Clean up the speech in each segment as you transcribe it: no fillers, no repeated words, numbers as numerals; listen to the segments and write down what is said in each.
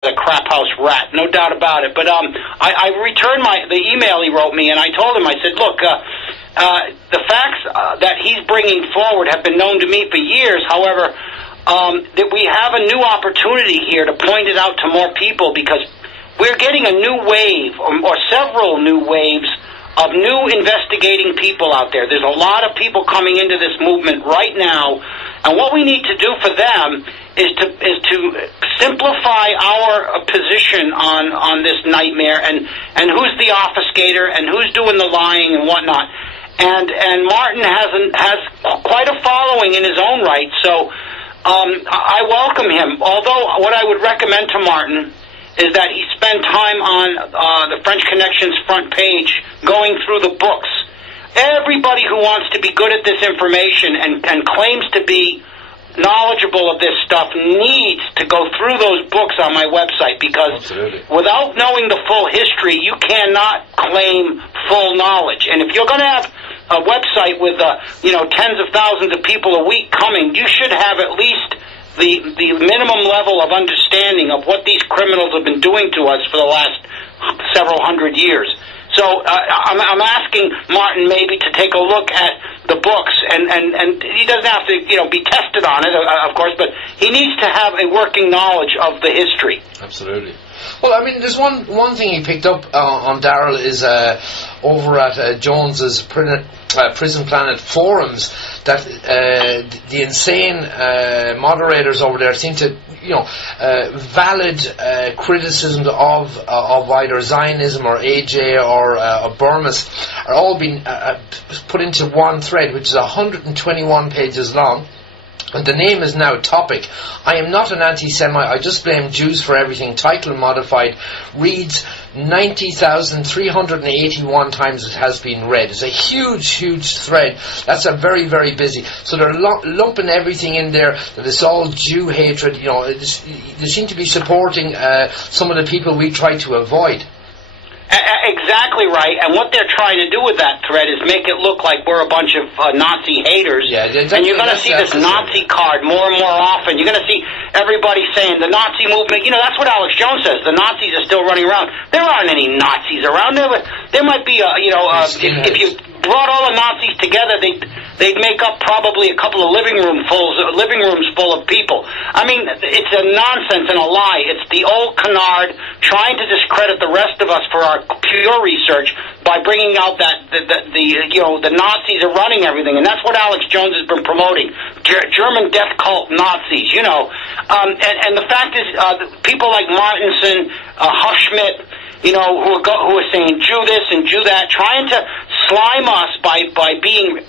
a crap house rat, no doubt about it. But I returned the email he wrote me, and I told him, I said, look, the facts that he's bringing forward have been known to me for years. However, that we have a new opportunity here to point it out to more people, because we're getting a new wave, or several new waves, of new investigating people out there. There's a lot of people coming into this movement right now, and what we need to do for them is to simplify our position on this nightmare, and who's the obfuscator, and who's doing the lying and whatnot. And Martin has quite a following in his own right, so I welcome him. Although what I would recommend to Martin is that he spend time on the French Connections front page going through the books. Everybody who wants to be good at this information and claims to be knowledgeable of this stuff needs to go through those books on my website, because without knowing the full history, you cannot claim full knowledge. And if you're going to have a website with tens of thousands of people a week coming, you should have at least the minimum level of understanding of what these criminals have been doing to us for the last several hundred years. So I'm asking Martin maybe to take a look at the books, and he doesn't have to be tested on it, of course, but he needs to have a working knowledge of the history. Absolutely. Well, I mean, there's one thing he picked up on Darrell is over at Jones's Prison Planet forums, that the insane moderators over there seem to, valid criticisms of either Zionism or AJ or Burmas are all being put into one thread, which is 121 pages long. And the name is now Topic. I am not an anti-Semite, I just blame Jews for everything. Title modified. Reads 90,381 times it has been read. It's a huge thread. That's a very, very busy. So they're lumping everything in there, that it's all Jew hatred. They seem to be supporting some of the people we try to avoid. Exactly right, and what they're trying to do with that thread is make it look like we're a bunch of Nazi haters, and you're going to see this Nazi card more and more often. You're going to see everybody saying the Nazi movement, that's what Alex Jones says, the Nazis are still running around. There aren't any Nazis around. There might be, if you brought all the Nazis together, they'd make up probably a couple of living rooms full of people. I mean, it's a nonsense and a lie. It's the old canard trying to discredit the rest of us for our pure research by bringing out that the Nazis are running everything, and that's what Alex Jones has been promoting. German death cult Nazis, and the fact is, people like Martinson, Hushmet, who are saying Jew this and Jew that, trying to slime us by being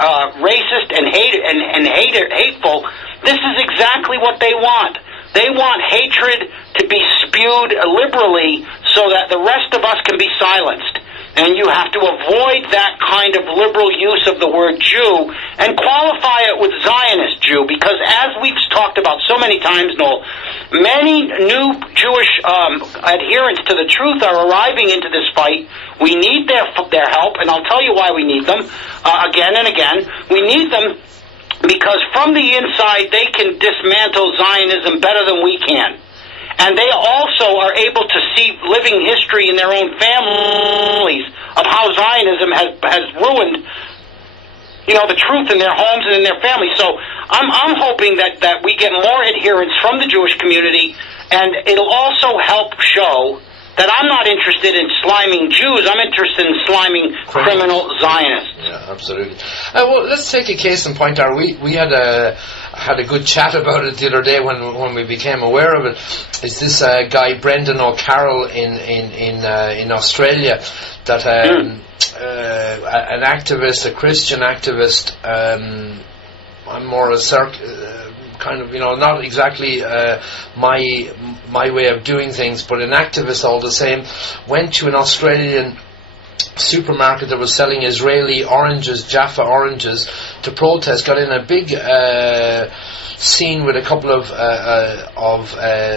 racist and hateful. This is exactly what they want. They want hatred to be spewed liberally so that the rest of us can be silenced. And you have to avoid that kind of liberal use of the word Jew and qualify it with Zionist Jew, because as we've talked about so many times, Noel, many new Jewish adherents to the truth are arriving into this fight. We need their help, and I'll tell you why we need them again and again. We need them because from the inside they can dismantle Zionism better than we can. And they also are able to see living history in their own families of how Zionism has ruined, the truth in their homes and in their families. So I'm hoping that we get more adherents from the Jewish community, and it'll also help show that I'm not interested in sliming Jews. I'm interested in sliming criminal Zionists. Yeah, absolutely. Well, let's take a case in point. We had a good chat about it the other day when we became aware of it. Is this guy Brendan O'Carroll in Australia that an activist, a Christian activist. I'm more a kind of, not exactly my way of doing things, but an activist all the same, went to an Australian supermarket that was selling Israeli oranges, Jaffa oranges, to protest, got in a big scene with a couple of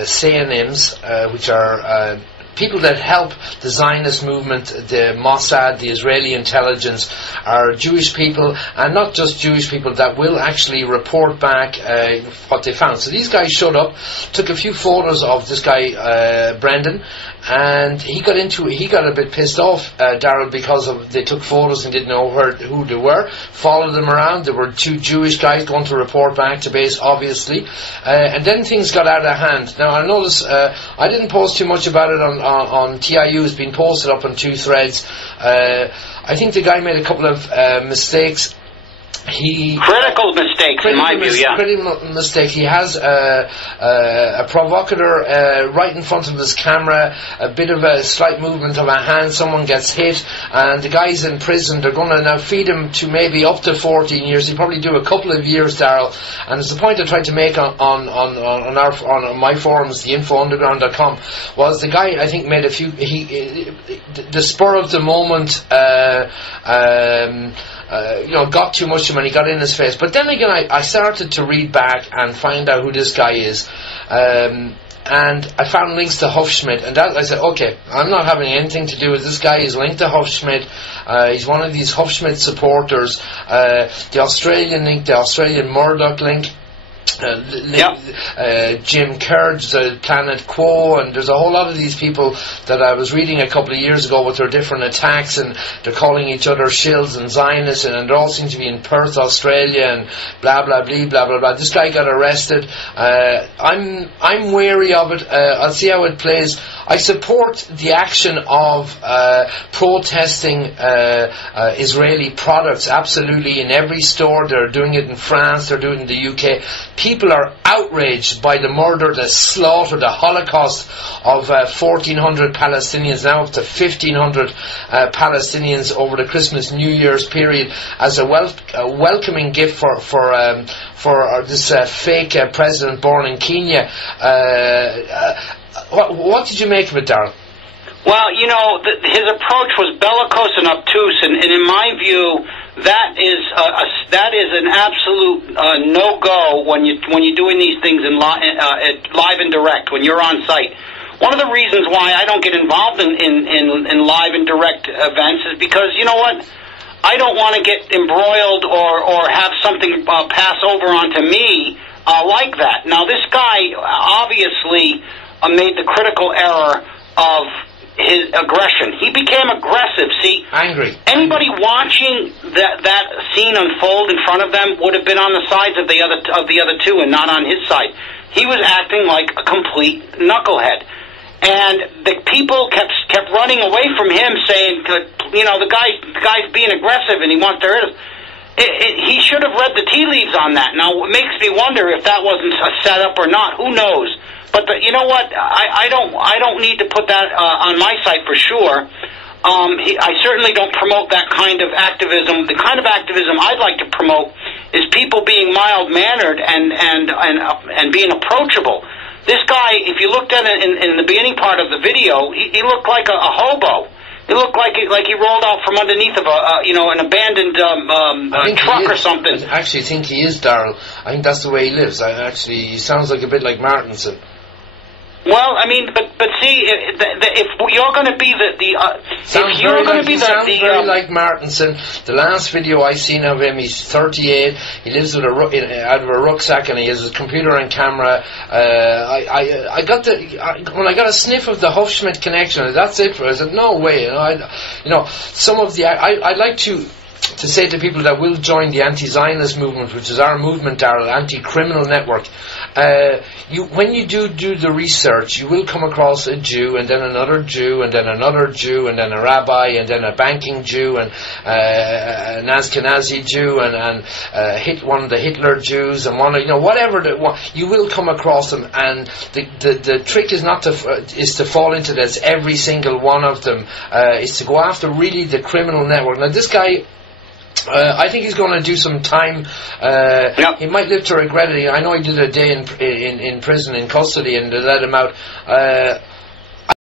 synonyms, which are people that help the Zionist movement, the Mossad, the Israeli intelligence, are Jewish people, and not just Jewish people, that will actually report back what they found. So these guys showed up, took a few photos of this guy Brendan, and he got a bit pissed off, Darrell, because they took photos and didn't know who they were. Followed them around. There were two Jewish guys going to report back to base, obviously, and then things got out of hand. Now I notice I didn't post too much about it on TiU. It's been posted up on 2 threads. I think the guy made a couple of mistakes. Critical mistakes, in my view, yeah. Critical mistake. He has a provocateur right in front of his camera, a bit of a slight movement of a hand, someone gets hit, and the guy's in prison. They're going to now feed him to maybe up to 14 years. He'll probably do a couple of years, Darrell. And it's the point I tried to make on my forums, theinfounderground.com, was the guy, I think, made a few... the spur of the moment... got too much of him and he got in his face. But then again, I started to read back and find out who this guy is. And I found links to Hufschmidt, and I said, okay, I'm not having anything to do with this guy. He's linked to Hufschmidt. He's one of these Hufschmidt supporters. The Australian link, the Australian Murdoch link. Jim Kerr, the Planet Quo, and there's a whole lot of these people that I was reading a couple of years ago with their different attacks, and they're calling each other shills and Zionists, and they all seem to be in Perth, Australia, and blah blah blah blah blah blah. This guy got arrested. I'm wary of it. I'll see how it plays. I support the action of protesting Israeli products, absolutely, in every store. They're doing it in France, they're doing it in the UK. People are outraged by the murder, the slaughter, the Holocaust of 1,400 Palestinians, now up to 1,500 Palestinians over the Christmas New Year's period, as a welcoming gift for this fake president born in Kenya. What did you make of it, Darrell? Well, his approach was bellicose and obtuse, and in my view, that is an absolute no-go when you're doing these things in live and direct, when you're on site. One of the reasons why I don't get involved in live and direct events is because, you know what, I don't want to get embroiled or have something pass over onto me like that. Now, this guy obviously made the critical error of his aggression. He became aggressive. See, angry. Anybody watching that scene unfold in front of them would have been on the sides of the other two and not on his side. He was acting like a complete knucklehead, and the people kept running away from him, saying, the guy's being aggressive and he wants to hurt us. He should have read the tea leaves on that. Now, it makes me wonder if that wasn't a setup or not. Who knows? But you know what? I don't need to put that on my site for sure. I certainly don't promote that kind of activism. The kind of activism I'd like to promote is people being mild-mannered and being approachable. This guy, if you looked at it in the beginning part of the video, he looked like a hobo. He looked like he rolled out from underneath of an abandoned truck or something. I actually think he is, Darrell. I think that's the way he lives. He sounds like a bit like Martinson. Well, I mean, but see, if you're going to be He sounds very like Martinson. The last video I seen of him, he's 38. He lives with out of a rucksack, and he has his computer and camera. When I got a sniff of the Hufschmidt connection, that's it. I said, no way. Some of the I'd like to say to people that will join the anti-Zionist movement, which is our movement, Darrell, anti-criminal network, when you do the research, you will come across a Jew, and then another Jew, and then another Jew, and then a rabbi, and then a banking Jew, and an Ashkenazi Jew, and one of the Hitler Jews, and you will come across them, and the trick is is to fall into this. Every single one of them is to go after really the criminal network. Now, this guy, I think he's going to do some time. He might live to regret it. I know he did a day in prison, in custody, and they let him out.